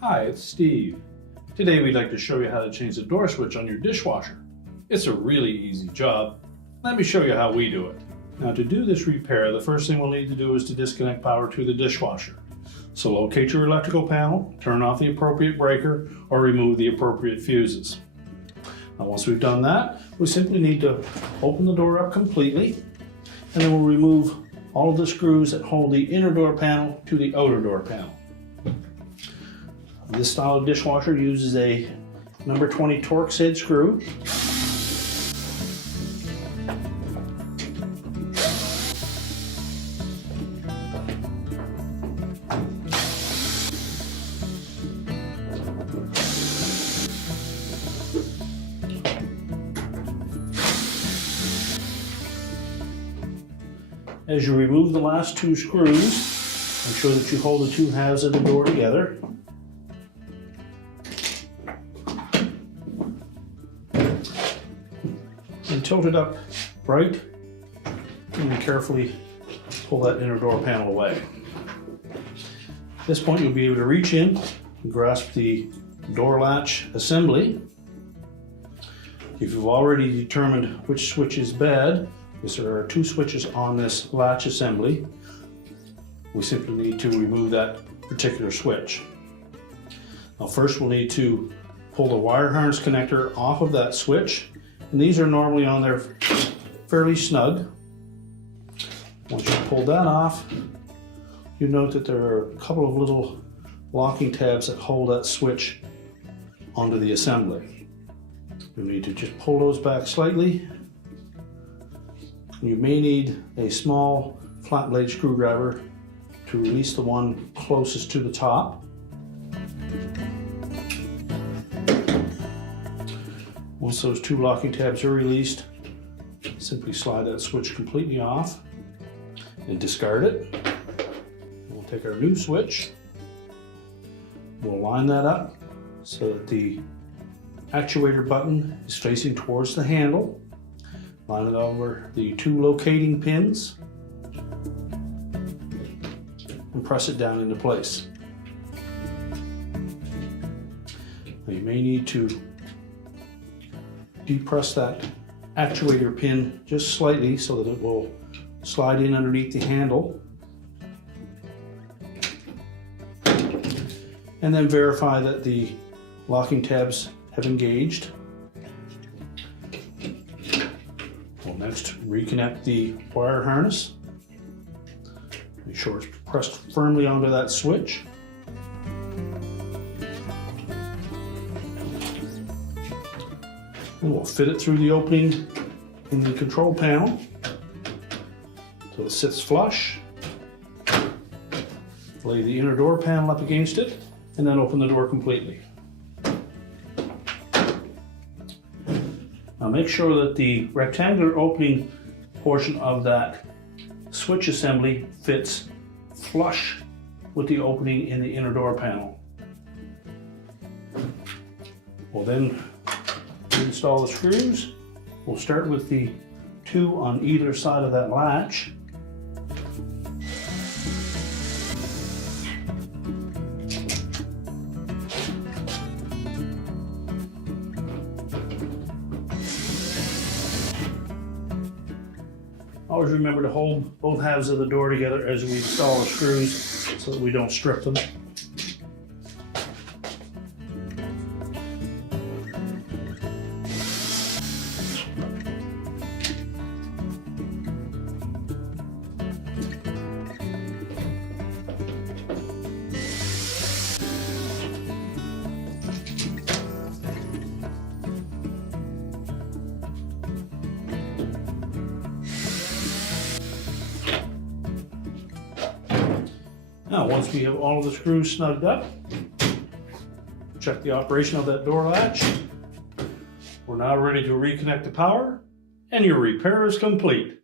Hi, it's Steve. Today we'd like to show you how to change the door switch on your dishwasher. It's a really easy job. Let me show you how we do it. Now to do this repair, the first thing we'll need to do is to disconnect power to the dishwasher. So locate your electrical panel, turn off the appropriate breaker, or remove the appropriate fuses. Now once we've done that, we simply need to open the door up completely, and then we'll remove all of the screws that hold the inner door panel to the outer door panel. This style of dishwasher uses a number 20 Torx head screw. As you remove the last two screws, make sure that you hold the two halves of the door together. And tilt it up right, and carefully pull that inner door panel away. At this point you'll be able to reach in and grasp the door latch assembly. If you've already determined which switch is bad, because there are two switches on this latch assembly, we simply need to remove that particular switch. Now first we'll need to pull the wire harness connector off of that switch. And these are normally on there fairly snug. Once you pull that off, you note that there are a couple of little locking tabs that hold that switch onto the assembly. You'll need to just pull those back slightly. You may need a small flat blade screwdriver to release the one closest to the top. Once those two locking tabs are released, simply slide that switch completely off and discard it. We'll take our new switch, we'll line that up so that the actuator button is facing towards the handle. Line it over the two locating pins and press it down into place. Now you may need to depress that actuator pin just slightly so that it will slide in underneath the handle. And then verify that the locking tabs have engaged. We'll next reconnect the wire harness. Make sure it's pressed firmly onto that switch. And we'll fit it through the opening in the control panel so it sits flush. Lay the inner door panel up against it and then open the door completely. Now make sure that the rectangular opening portion of that switch assembly fits flush with the opening in the inner door panel. We'll then install the screws. We'll start with the two on either side of that latch. Always remember to hold both halves of the door together as we install the screws so that we don't strip them. Now, once we have all of the screws snugged up, check the operation of that door latch. We're now ready to reconnect the power, and your repair is complete.